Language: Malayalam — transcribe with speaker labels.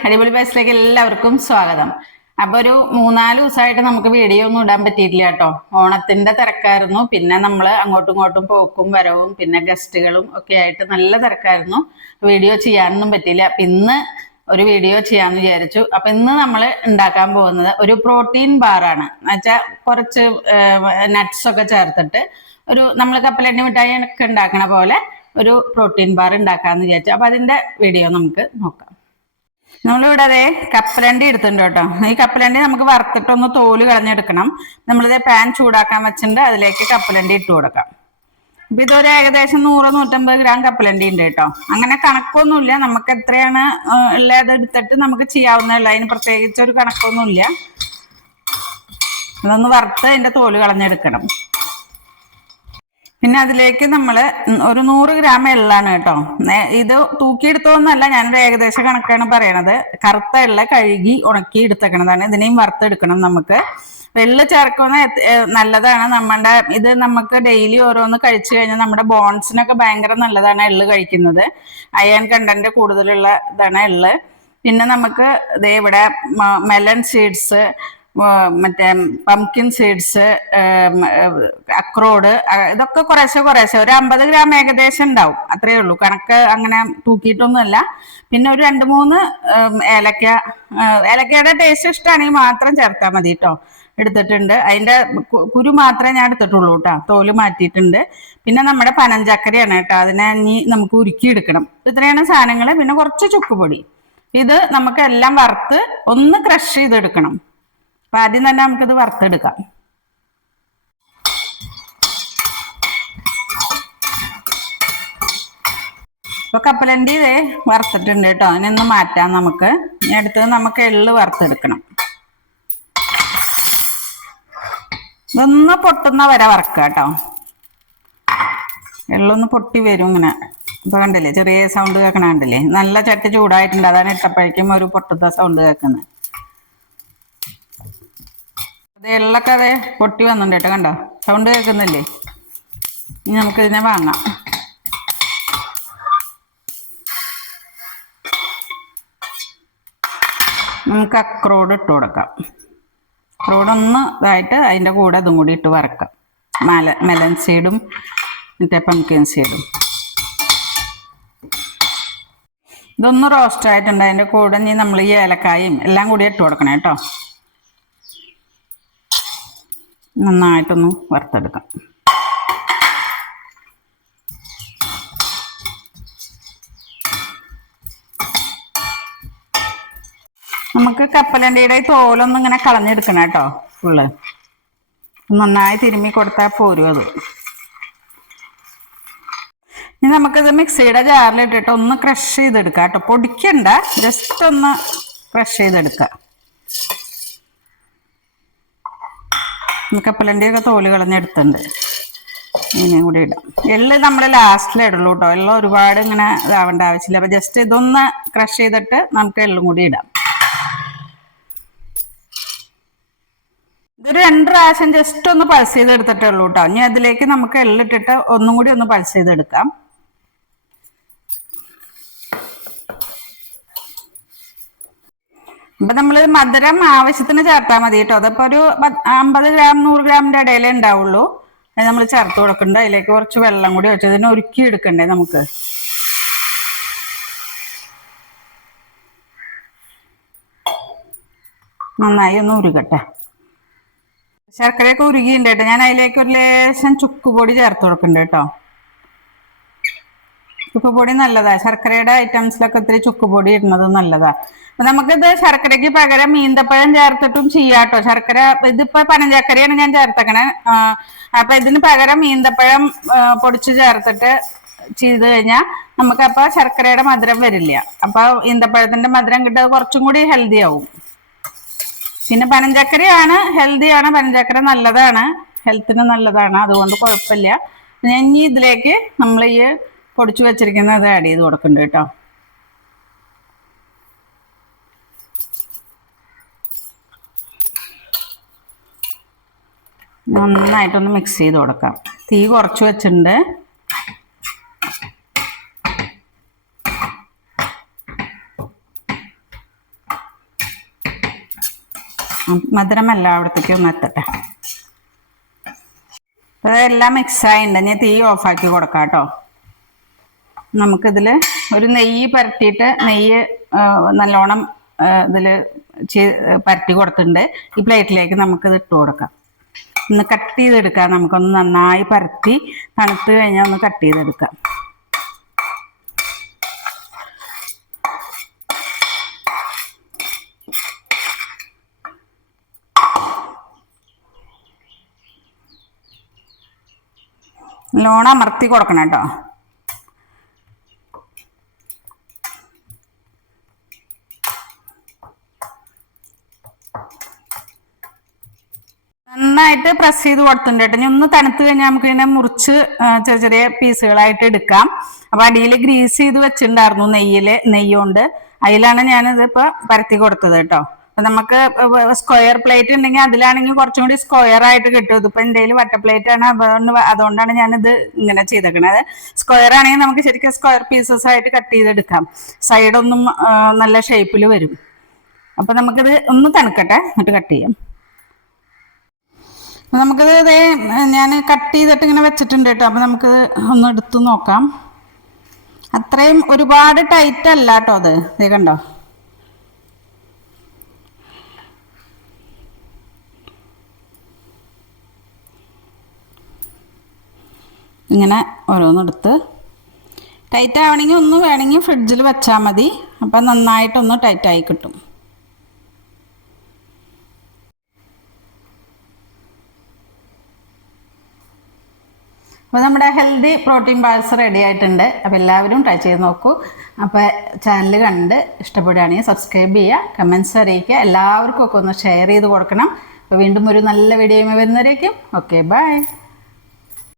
Speaker 1: അടിപൊളി ബസ്സിലേക്ക് എല്ലാവർക്കും സ്വാഗതം. അപ്പൊ ഒരു മൂന്നാൽ ദിവസമായിട്ട് നമുക്ക് വീഡിയോ ഒന്നും ഇടാൻ പറ്റിയിട്ടില്ല കേട്ടോ. ഓണത്തിന്റെ തിരക്കായിരുന്നു. പിന്നെ നമ്മൾ അങ്ങോട്ടും ഇങ്ങോട്ടും പോക്കും വരവും പിന്നെ ഗസ്റ്റുകളും ഒക്കെ ആയിട്ട് നല്ല തിരക്കായിരുന്നു. വീഡിയോ ചെയ്യാനൊന്നും പറ്റിയില്ല. അപ്പൊ ഇന്ന് ഒരു വീഡിയോ ചെയ്യാന്ന് വിചാരിച്ചു. അപ്പൊ ഇന്ന് നമ്മൾ ഉണ്ടാക്കാൻ പോകുന്നത് ഒരു പ്രോട്ടീൻ ബാറാണ് എന്നുവെച്ചാൽ കുറച്ച് നട്ട്സ് ഒക്കെ ചേർത്തിട്ട് ഒരു നമ്മൾ കപ്പലണ്ണി മിഠായി ഒക്കെ ഉണ്ടാക്കണ പോലെ ഒരു പ്രോട്ടീൻ ബാർ ഉണ്ടാക്കാന്ന് വിചാരിച്ചു. അപ്പൊ അതിന്റെ വീഡിയോ നമുക്ക് നോക്കാം. നമ്മളിവിടെ അതെ കപ്പലണ്ടി എടുത്തിട്ടുണ്ട് കേട്ടോ. ഈ കപ്പലണ്ടി നമുക്ക് വറുത്തിട്ടൊന്ന് തോൽ കളഞ്ഞെടുക്കണം. നമ്മളിത് പാൻ ചൂടാക്കാൻ വെച്ചിട്ടുണ്ട്. അതിലേക്ക് കപ്പലണ്ടി ഇട്ട് കൊടുക്കാം. അപ്പൊ ഇതൊരു ഏകദേശം നൂറ് നൂറ്റമ്പത് ഗ്രാം കപ്പലണ്ടി ഉണ്ട് കേട്ടോ. അങ്ങനെ കണക്കൊന്നുമില്ല. നമുക്ക് എത്രയാണ് ഉള്ളത് എടുത്തിട്ട് നമുക്ക് ചെയ്യാവുന്നതല്ല. അതിന് പ്രത്യേകിച്ച് ഒരു കണക്കൊന്നുമില്ല. അതൊന്ന് വറുത്ത് അതിന്റെ തോൽ കളഞ്ഞെടുക്കണം. പിന്നെ അതിലേക്ക് നമ്മൾ ഒരു നൂറ് ഗ്രാം എള്ളാണ് കേട്ടോ. ഇത് തൂക്കിയെടുത്തോന്നല്ല ഞാനൊരു ഏകദേശ കണക്കാണ് പറയണത്. കറുത്ത എള്ള കഴുകി ഉണക്കി എടുത്തേക്കണതാണ്. ഇതിനെയും വറുത്തെടുക്കണം നമുക്ക്. വെള്ള ചേർക്കുന്ന നല്ലതാണ്. നമ്മുടെ ഇത് നമുക്ക് ഡെയിലി ഓരോന്ന് കഴിച്ചു കഴിഞ്ഞാൽ നമ്മുടെ ബോൺസിനൊക്കെ ഭയങ്കര നല്ലതാണ് എള്ള് കഴിക്കുന്നത്. അയൺ കണ്ടന്റ് കൂടുതലുള്ള ഇതാണ് എള്ള്. പിന്നെ നമുക്ക് ഇവിടെ മെലൺ സീഡ്സ് മറ്റേ പംകിൻ സീഡ്സ് അക്രോഡ് ഇതൊക്കെ കുറേശ്ശെ കുറേശ്ശെ. ഒരു അമ്പത് ഗ്രാം ഏകദേശം ഉണ്ടാവും. അത്രയേ ഉള്ളൂ. കണക്ക് അങ്ങനെ തൂക്കിയിട്ടൊന്നുമല്ല. പിന്നെ ഒരു രണ്ട് മൂന്ന് ഏലക്ക ഏലക്കയുടെ ടേസ്റ്റ് ഇഷ്ടമാണെങ്കിൽ മാത്രം ചേർത്താൽ മതി കേട്ടോ എടുത്തിട്ടുണ്ട്. അതിന്റെ കുരു മാത്രമേ ഞാൻ എടുത്തിട്ടുള്ളൂ കേട്ടോ തോൽ മാറ്റിയിട്ടുണ്ട്. പിന്നെ നമ്മുടെ പനഞ്ചക്കരയാണ് കേട്ടോ അതിനെ ഇനി നമുക്ക് ഉരുക്കി എടുക്കണം ഇത്രയാണ് സാധനങ്ങൾ പിന്നെ കുറച്ച് ചുക്കുപൊടി ഇത് നമുക്ക് എല്ലാം വറുത്ത് ഒന്ന് ക്രഷ് ചെയ്തെടുക്കണം. അപ്പൊ ആദ്യം തന്നെ നമുക്കിത് വറുത്തെടുക്കാം. ഇപ്പൊ കപ്പലണ്ടി ഇതേ വറുത്തിട്ടുണ്ട് കേട്ടോ. അതിനൊന്ന് മാറ്റാം നമുക്ക്. ഇനി അടുത്തത് നമുക്ക് എള്ള് വറുത്തെടുക്കണം. ഇതൊന്ന് പൊട്ടുന്ന വരെ വറക്കുക കേട്ടോ. എള്ളൊന്ന് പൊട്ടി വരും ഇങ്ങനെ. ഇപ്പൊ കണ്ടില്ലേ ചെറിയ സൗണ്ട് കേൾക്കണ കണ്ടില്ലേ? നല്ല ചട്ടി ചൂടായിട്ടുണ്ട്. അതാണ് ഇട്ടപ്പോഴേക്കും ഒരു പൊട്ടുന്ന സൗണ്ട് കേൾക്കുന്നത് എള്ളൊക്കെ അതെ പൊട്ടി വന്നിട്ടുണ്ട് കേട്ടോ കണ്ടോ? സൗണ്ട് കേൾക്കുന്നില്ലേ? ഇനി നമുക്ക് ഇതിനെ വാങ്ങാം. നമുക്ക് അക്രോഡ് ഇട്ട് കൊടുക്കാം. അക്രോഡൊന്ന് ഇതായിട്ട് അതിന്റെ കൂടെ അതും കൂടി ഇട്ട് വറക്കാം. മല മെലൻ സീഡും മറ്റേ പംകിൻ സീഡും ഇതൊന്ന് റോസ്റ്റ് ആയിട്ടുണ്ട്. അതിന്റെ കൂടെ ഇനി നമ്മൾ ഈ ഏലക്കായും എല്ലാം കൂടി ഇട്ട് കൊടുക്കണം കേട്ടോ. നന്നായിട്ടൊന്ന് വറുത്തെടുക്കാം. നമുക്ക് കപ്പലണ്ടിയുടെ തോലൊന്നും ഇങ്ങനെ കളഞ്ഞെടുക്കണം കേട്ടോ ഫുള്ള് നന്നായി തിരുമ്മി കൊടുത്താൽ പോരും അത്. ഇനി നമുക്കിത് മിക്സിയുടെ ജാറിലിട്ടിട്ട് ഒന്ന് ക്രഷ് ചെയ്തെടുക്കാം കേട്ടോ. പൊടിക്കണ്ട ജസ്റ്റ് ഒന്ന് ക്രഷ് ചെയ്തെടുക്കുക കപ്പലണ്ടിയൊക്കെ തോൽ കളഞ്ഞെടുത്തുണ്ട് ഇനിയും കൂടി ഇടാം. എള്ള് നമ്മൾ ലാസ്റ്റിലേ ഇടുള്ളൂ കേട്ടോ എള്ള ഒരുപാട് ഇങ്ങനെ ഇതാവേണ്ട ആവശ്യമില്ല. അപ്പൊ ജസ്റ്റ് ഇതൊന്ന് ക്രഷ് ചെയ്തിട്ട് നമുക്ക് എള്ളും കൂടി ഇടാം. ഇതൊരു രണ്ട് പ്രാവശ്യം ജസ്റ്റ് ഒന്ന് പൾസ് ചെയ്തെടുത്തിട്ടേ ഉള്ളൂ കേട്ടോ ഇനി അതിലേക്ക് നമുക്ക് എള്ളിട്ടിട്ട് ഒന്നും കൂടി ഒന്ന് പൾസ് ചെയ്തെടുക്കാം. അപ്പൊ നമ്മൾ മധുരം ആവശ്യത്തിന് ചേർത്താൽ മതി കേട്ടോ. അതിപ്പോ ഒരു അമ്പത് ഗ്രാം നൂറ് ഗ്രാമിന്റെ ഇടയിലേ ഉണ്ടാവുള്ളൂ. അത് നമ്മൾ ചേർത്ത് കൊടുക്കണ്ട. അതിലേക്ക് കുറച്ച് വെള്ളം കൂടി വെച്ച് അതിനെ ഒരുക്കി എടുക്കണ്ടേ നമുക്ക്? നന്നായി ഒന്ന് ഉരുകട്ടെ. ശർക്കരയൊക്കെ ഉരുകിയുണ്ട് കേട്ടോ. ഞാൻ അതിലേക്ക് ഒരു ലേശം ചുക്കുപൊടി ചേർത്ത് കൊടുക്കണ്ട കേട്ടോ. ചുക്കുപൊടി നല്ലതാ. ശർക്കരയുടെ ഐറ്റംസിലൊക്കെ ഇത്തിരി ചുക്കുപൊടി ഇടുന്നത് നല്ലതാ. നമുക്കിത് ശർക്കരയ്ക്ക് പകരം ഈന്തപ്പഴം ചേർത്തിട്ടും ചെയ്യാട്ടോ. ശർക്കര ഇതിപ്പോ പനഞ്ചക്കരയാണ് ഞാൻ ചേർത്തേക്കണേ. അപ്പൊ ഇതിന് പകരം ഈന്തപ്പഴം പൊടിച്ച് ചേർത്തിട്ട് ചെയ്ത് കഴിഞ്ഞാൽ നമുക്കപ്പോ ശർക്കരയുടെ മധുരം വരില്ല. അപ്പൊ ഈന്തപ്പഴത്തിന്റെ മധുരം കിട്ടുക കുറച്ചും കൂടി ഹെൽത്തി ആവും. പിന്നെ പനഞ്ചക്കരയാണ് ഹെൽത്തിയാണ് പനഞ്ചക്കര നല്ലതാണ്. ഹെൽത്തിന് നല്ലതാണ്. അതുകൊണ്ട് കുഴപ്പമില്ല. ഇനി ഇതിലേക്ക് നമ്മൾ ഈ പൊടിച്ചു വെച്ചിരിക്കുന്നത് ആഡ് ചെയ്ത് കൊടുക്കുന്നുണ്ട് കേട്ടോ. നന്നായിട്ടൊന്ന് മിക്സ് ചെയ്ത് കൊടുക്കാം. തീ കുറച്ച് വെച്ചിട്ടുണ്ട്. മധുരമല്ല അവിടത്തേക്ക് ഒന്ന് എത്തട്ടെ. അതെല്ലാം മിക്സ് ആയിട്ടുണ്ട്. ഞാൻ തീ ഓഫാക്കി കൊടുക്കാം കേട്ടോ. നമുക്കിതിൽ ഒരു നെയ്യ് പരട്ടിയിട്ട് നെയ്യ് നല്ലോണം ഇതിൽ പരട്ടി കൊടുത്തിട്ടുണ്ട്. ഈ പ്ലേറ്റിലേക്ക് നമുക്കിത് ഇട്ട് കൊടുക്കാം. ഒന്ന് കട്ട് ചെയ്തെടുക്കാം. നമുക്കൊന്ന് നന്നായി പരത്തി തണുത്ത് കഴിഞ്ഞാൽ ഒന്ന് കട്ട് ചെയ്തെടുക്കാം. ലോൺ അമർത്തി കൊടുക്കണം കേട്ടോ. നന്നായിട്ട് പ്രസ് ചെയ്ത് കൊടുത്തിട്ടുണ്ട് കേട്ടോ. ഇനി ഒന്ന് തണുത്ത് കഴിഞ്ഞാൽ നമുക്ക് ഇതിനെ മുറിച്ച് ചെറിയ ചെറിയ പീസുകളായിട്ട് എടുക്കാം. അപ്പൊ അടിയിൽ ഗ്രീസ് ചെയ്ത് വെച്ചിട്ടുണ്ടായിരുന്നു നെയ്യിൽ നെയ്യുണ്ട്. അതിലാണ് ഞാനിത് ഇപ്പൊ പരത്തി കൊടുത്തത് കേട്ടോ. അപ്പൊ നമുക്ക് സ്ക്വയർ പ്ലേറ്റ് ഉണ്ടെങ്കിൽ അതിലാണെങ്കിൽ കുറച്ചും കൂടി സ്ക്വയർ ആയിട്ട് കിട്ടും. ഇതിപ്പോ എന്റെ വട്ട പ്ലേറ്റ് ആണ്. അതുകൊണ്ട് അതുകൊണ്ടാണ് ഞാനിത് ഇങ്ങനെ ചെയ്തേക്കണത്. സ്ക്വയർ ആണെങ്കിൽ നമുക്ക് ശരിക്കും സ്ക്വയർ പീസസ് ആയിട്ട് കട്ട് ചെയ്തെടുക്കാം. സൈഡൊന്നും നല്ല ഷേപ്പിൽ വരും. അപ്പൊ നമുക്കിത് ഒന്ന് തണുക്കട്ടെ. എന്നിട്ട് കട്ട് ചെയ്യാം. നമുക്കിത് ഇതേ ഞാൻ കട്ട് ചെയ്തിട്ട് ഇങ്ങനെ വെച്ചിട്ടുണ്ട് കേട്ടോ. അപ്പോൾ നമുക്ക് ഒന്ന് എടുത്തു നോക്കാം. അത്രയും ഒരുപാട് ടൈറ്റ് അല്ല കേട്ടോ അത്. ഇത് കണ്ടോ? ഇങ്ങനെ ഓരോന്നെടുത്ത് ടൈറ്റ് ആവണമെങ്കിൽ ഒന്ന് വേണമെങ്കിൽ ഫ്രിഡ്ജിൽ വെച്ചാൽ മതി. അപ്പം നന്നായിട്ടൊന്ന് ടൈറ്റായി കിട്ടും അപ്പോൾ നമ്മുടെ ഹെൽത്തി പ്രോട്ടീൻ ബാൾസ് റെഡി ആയിട്ടുണ്ട്. അപ്പോൾ എല്ലാവരും ട്രൈ ചെയ്ത് നോക്കൂ. അപ്പോൾ ചാനൽ കണ്ട് ഇഷ്ടപ്പെടുകയാണെങ്കിൽ സബ്സ്ക്രൈബ് ചെയ്യുക കമൻസ് അറിയിക്കുക. എല്ലാവർക്കും ഒക്കെ ഒന്ന് ഷെയർ ചെയ്ത് കൊടുക്കണം. അപ്പോൾ വീണ്ടും ഒരു നല്ല വീഡിയോ വരുന്നവരേക്കും. Okay bye